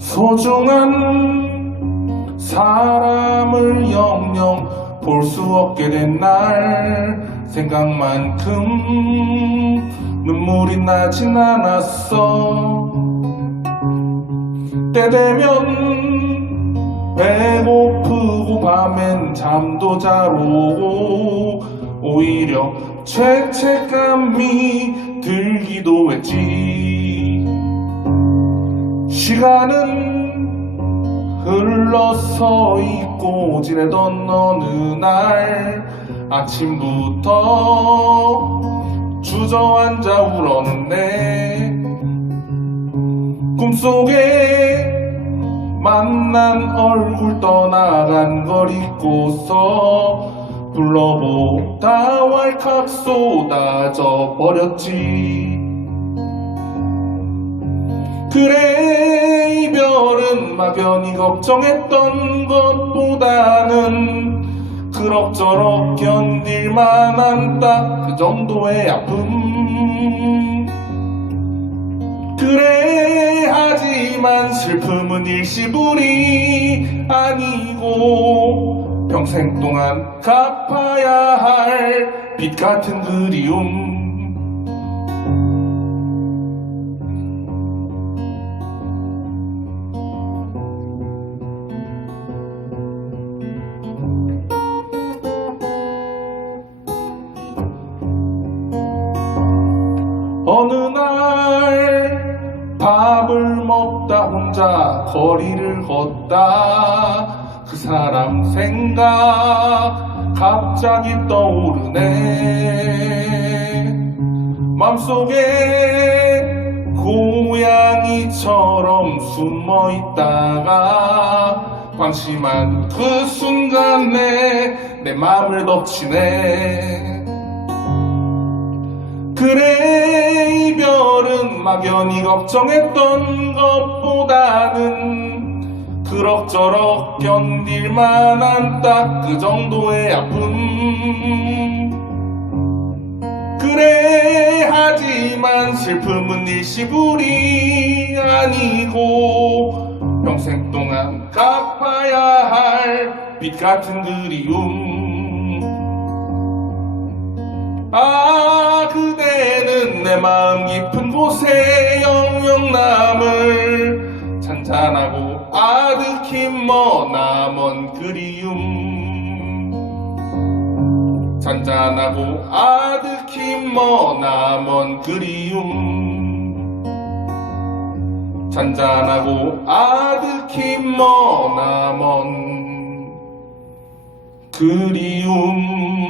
소중한 사람을 영영 볼 수 없게 된 날 생각만큼 눈물이 나진 않았어. 때 되면 배고프고 밤엔 잠도 잘 오고 오히려 죄책감이 들기도 했지 시간은 흘러서 잊고 지내던 어느 날 아침부터 주저앉아 울었네. 꿈속에 만난 얼굴 떠나간 걸 잊고서 불러보다 왈칵 쏟아져 버렸지. 그래 이별은 막연히 걱정했던 것보다는 그럭저럭 견딜 만한 딱 그 정도의 아픔. 그래 하지만 슬픔은 일시불이 아니고 평생 동안 갚아야 할 빛 같은 그리움 밥을 먹다 혼자 거리를 걷다. 그 사람 생각 갑자기 떠오르네. 맘속에 고양이처럼 숨어 있다가 방심한 그 순간에 내 맘을 덮치네. 그래 막연히 걱정했던 것보다는 그럭저럭 견딜 만한 딱 그 정도의 아픔. 그래 하지만 슬픔은 일시불이 아니고 평생 동안 갚아야 할 빛 같은 그리움. 아 내 마음 깊은 곳에 영영 남을 잔잔하고 아득히 머나먼 그리움. 잔잔하고 아득히 머나먼 그리움. 잔잔하고 아득히 머나먼 그리움